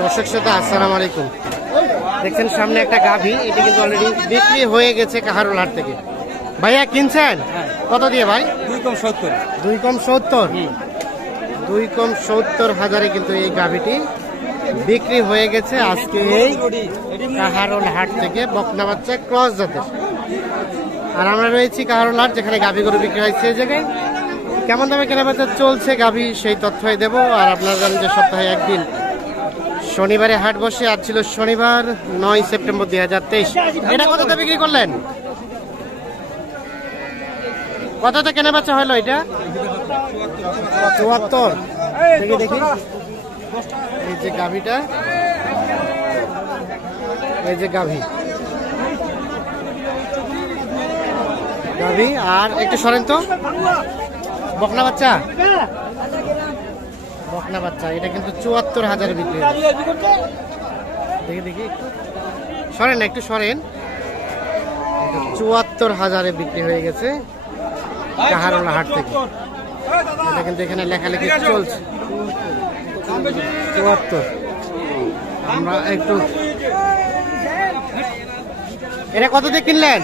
দর্শক শ্রোতা আসসালামু আলাইকুম। দেখছেন সামনে একটা গাভী, এটি কিন্তু অলরেডি বিক্রি হয়ে গেছে কাহারোল হাট থেকে। ভাইয়া কিনছেন কত দিয়ে ভাই? 2 কম 70। 2 কম 70। 2 কম 70 হাজারে কিন্তু এই গাভীটি বিক্রি হয়ে গেছে আজকে এই কাহারোল হাট থেকে। বকনা বাচ্চা ক্রস জাতের। আর আমরা রয়েছি কাহারোল হাট, যেখানে গাভী গরু বিক্রি হয় সেই জায়গায়। কেমন দামে কেনাবেচা চলছে গাভী সেই তথ্যই দেব। আর আপনারা জানেন যে সপ্তাহে একদিন শনিবারে হাট বসে। আজ ছিল শনিবার 9 সেপ্টেম্বর 2023। এটা কততে বিক্রি করলেন? কততে কেনাবেচা হলো এটা? 74। দেখি দেখি এই যে গাভীটা, এই যে গাভী আর একটু সরেন তো। বকনা বাচ্চা, বকনা বাচ্চা এটা কিন্তু 74 হাজারে বিক্রি। দেখি দেখি একটু সরেন না, একটু সরেন। 74 হাজারে বিক্রি হয়ে গেছে কাহারোল হাট থেকে। এটা কিন্তু এখানে লেখালেখি চলছে 74। আমরা একটু, এটা কত দিয়ে কিনলেন?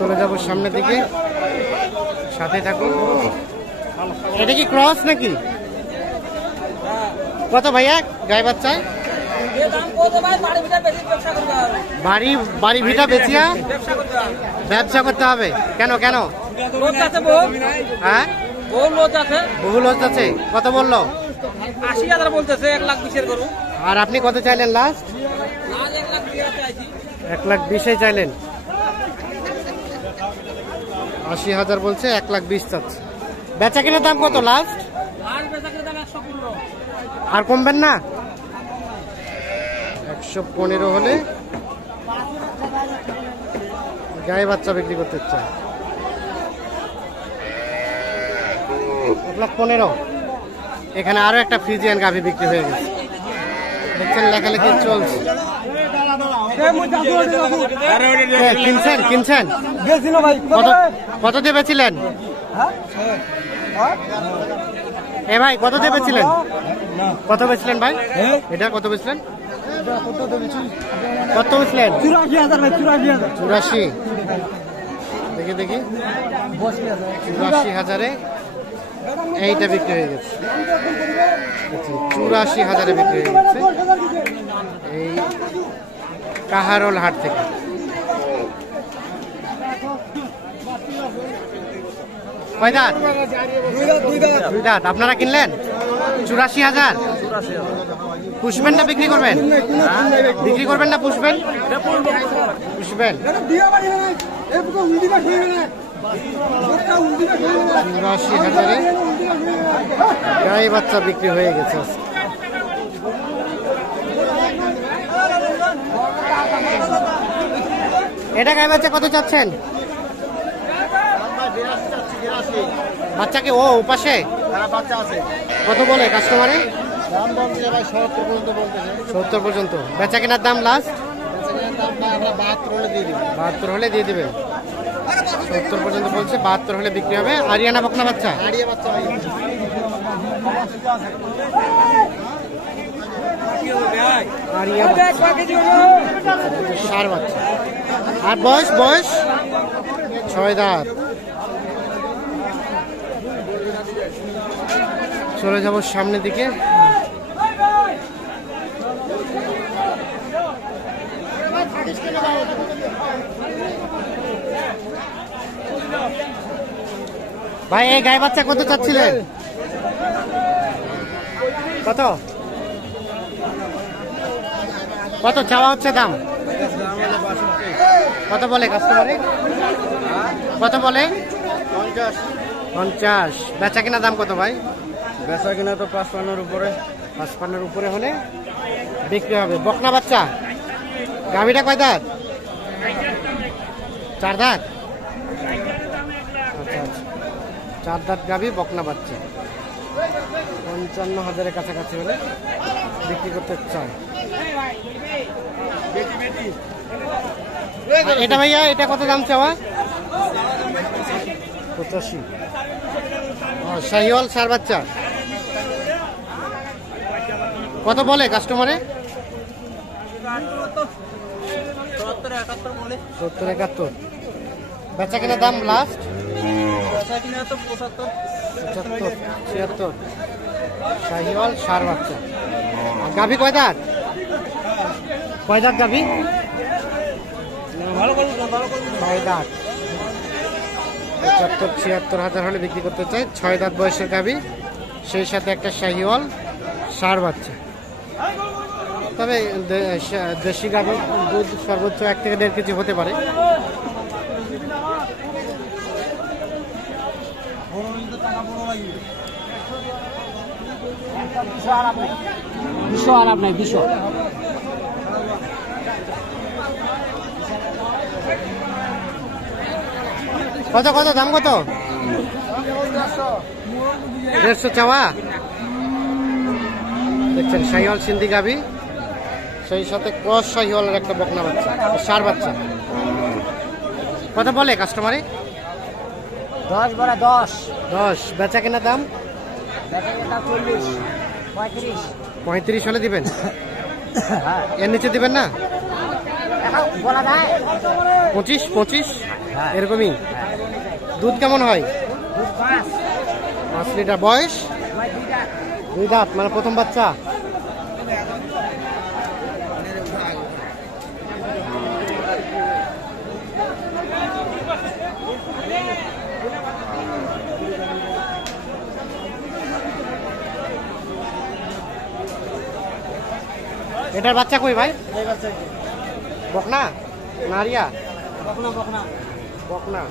চলে যাবো সামনের দিকে, সাথে থাকুন। এটা কি ক্রস নাকি? কত ভাইয়া গাই বাচ্চায়? বাড়ি ভিটা বেচিয়া ব্যবসা করতে হবে। কেন কেন? হ্যাঁ বহু লস আছে। কত বললো? 80,000 বলতেছে। 1,20,000 গরু। আর আপনি কত চাইলেন লাস্ট? 1,20,000 চাইলেন। 80,000 বলছে, 1,20,000 চাচ্ছে। বেচা কিনার দাম কত লাস্ট? আর কমবেন না? 115 হলে গায়ে বাচ্চা বিক্রি করতে চায়। 1,15,000। এখানে আরো একটা ফ্রিজিয়ান গাভী বিক্রি হয়ে গেছে। দেখছেন লেখালেখি চলছে। কিনছেন কত দিয়ে বেচিলেন? এ ভাই কত দিয়ে বেচিলেন? কত বেচলেন ভাই? এটা কত বেচলেন? কত বেচলেন? 84। দেখি দেখি 84,000-এ এইটা বিক্রি হয়ে গেছে। 84,000-এ বিক্রি হয়ে গেছে এই কাহারোল হাট থেকে। কয় দাঁত? 2 দাঁত। আপনারা কিনলেন 84,000? পুষবেন না বিক্রি করবেন? বিক্রি করবেন না পুষবেন? পুষবেন। 84,000-এ গাই বাচ্চা বিক্রি হয়ে গেছে। এটা গাই বাচ্চা কত চাচ্ছেন? বাচ্চা কি ও পাশে কত বলে কাস্টমারে? 70 পর্যন্ত। বেচা কেনার দাম লাস্ট 72 হলে দিয়ে দিবে। 70 পর্যন্ত বলছে, 72 হলে বিক্রি হবে। আরিয়ানা বকনা বাচ্চা? সার বাচ্চা। আর বয়স 6 দাঁত। চলে যাব সামনের দিকে। ভাই এই গাই বাচ্চা কত চাচ্ছিলেন? কত কত চাওয়া হচ্ছে দাম? কত বলে কাস্টমারে? কত বলে? 50। বেচা কিনা দাম কত ভাই? বেচা কিনা তো 55-এর উপরে। 55-এর উপরে হলে বিক্রি হবে। বকনা বাচ্চা গাভীটা কয় দাঁত? 4 দাঁত। আচ্ছা আচ্ছা, 4 দাঁত গাভী, বকনা বাচ্চা। 55,000-এর কাছাকাছি হলে বিক্রি করতে চায়। এটা ভাইয়া এটা কত দাম চাওয়া? 85। শাহিওয়াল সার বাচ্চা কত বলে কাস্টমারে? 70-71। বেচা কিনা দাম লাস্ট 75-76। শাহিওয়াল সার বাচ্চা। গাভী কয় দাঁত? কয় দাঁত গাভী? 6 দাঁত। 75-76 হাজার হলে বিক্রি করতে চাই। 6 দাঁত বয়সের গাভী, সেই সাথে একটা শাহিওয়াল ষাঁড় বাচ্চা। তবে দেশি গাভীর দুধ সর্বোচ্চ 1 থেকে 1.5 কেজি হতে পারে। কত কত দাম কত? 150 চাওয়া। দেখছেন শাহিওয়াল সিন্ধি গাভী, সেই সাথে ক্রস শাহিওয়ালের একটা বকনা বাচ্চা, ষাঁড় বাচ্চা। কত বলে কাস্টমারে? 10 বেচা কেনা দাম 35 হলে দিবেন? এর নিচে দিবেন না? 25 এরকমই। দুধ কেমন হয়? 5 লিটার। বয়স 2 দাঁত, মানে প্রথম বাচ্চা। এটার বাচ্চা কই ভাই? বকনা নারিয়া? বকনা।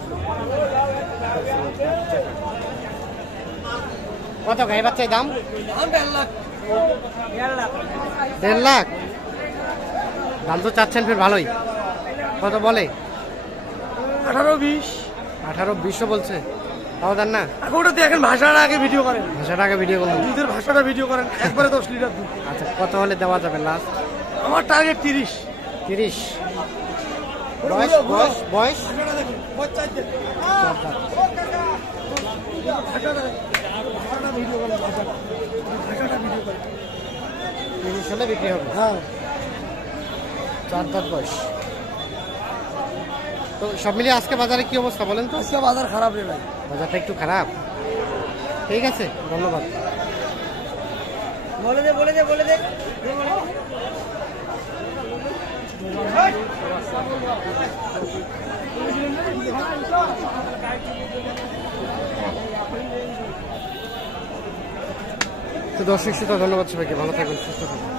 কত গাই বাচ্চার দাম? 1.5 লাখ। দাম তো চাচ্ছেন ফের ভালোই। কত বলে? 18-20 বলছে। তাও দেন না? ওটা দেখেন, ভাষাটা আগে ভিডিও করেন। ভাষাটা আগে ভিডিও করুন। দুধের ভাষাটা ভিডিও করেন। একবারে 10 লিটার দুধ। আচ্ছা, কত হলে দেওয়া যাবে লাস্ট? আমার টার্গেট 30। বয়স 30 হলে বিক্রি হবে। হ্যাঁ, 4 দাঁত বয়স। তো সব মিলিয়ে আজকে বাজারে কি অবস্থা বলেন তো? আজকে বাজার খারাপ রে ভাই, বাজারটা একটু খারাপ। ঠিক আছে, ধন্যবাদ। বলে দে। তো দর্শক শ্রোতা, ধন্যবাদ সবাইকে। ভালো থাকবেন, সুস্থ থাকবেন।